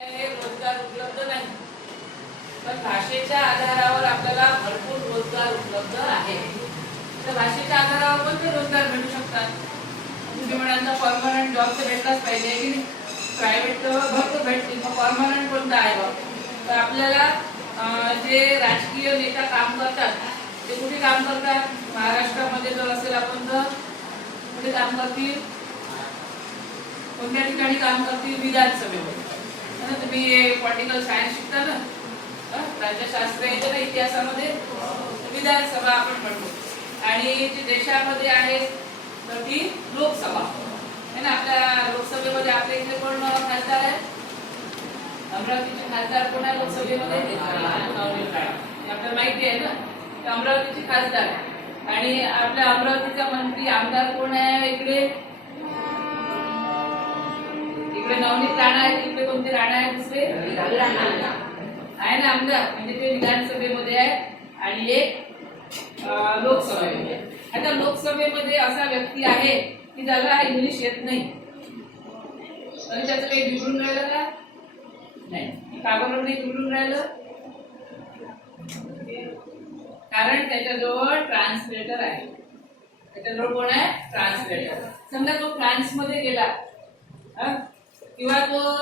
रोजगार उपलब्ध नाही, पण भाषेच्या आधारावर आपल्याला भरपूर रोजगार उपलब्ध आहे. तर भाषेच्या आधारावर पण ते रोजगार भेटू शकतात. तुम्ही म्हणाल परमनंट जॉब तर भेटलाच पाहिजे की नाही, प्रायव्हेट तर भरपूर भेटतील, मग परमनंट कोणता आहे बघ. तर आपल्याला जे राजकीय नेता काम करतात ते कुठे काम करतात, महाराष्ट्रामध्ये जर असेल आपण तर कुठे काम करतील, कोणत्या ठिकाणी काम करतील, विधानसभेमध्ये. तुम्ही पॉलिटिकल सायन्स शिकता ना, राज्यशास्त्र येते ना इतिहासामध्ये, विधानसभा आपण म्हणतो. आणि जी देशामध्ये आहे तर ती लोकसभा आहे ना. आपल्या लोकसभेमध्ये आपल्या इथे कोण खासदार आहे, अमरावतीचे खासदार कोण आहे लोकसभेमध्ये, आपल्याला माहिती आहे ना, ते अमरावतीचे खासदार आहे. आणि आपल्या अमरावतीचा मंत्री आमदार कोण आहे, इकडे नवनीत राणा आहे. तिकडे कोणते राणा आहे, दुसरे आहे ना आमदार, म्हणजे ते विधानसभेमध्ये आहे आणि एक लोकसभेमध्ये. आता लोकसभेमध्ये असा व्यक्ती आहे की ज्याला इंग्लिश येत नाही, तरी त्याचं काही बिघडून राहिलं का नाही. का बरोबर नाही बिघडून राहिलं, कारण त्याच्याजवळ ट्रान्सलेटर आहे. त्याच्याजवळ कोण आहे, ट्रान्सलेटर. समजा तो फ्रान्समध्ये गेला किंवा तो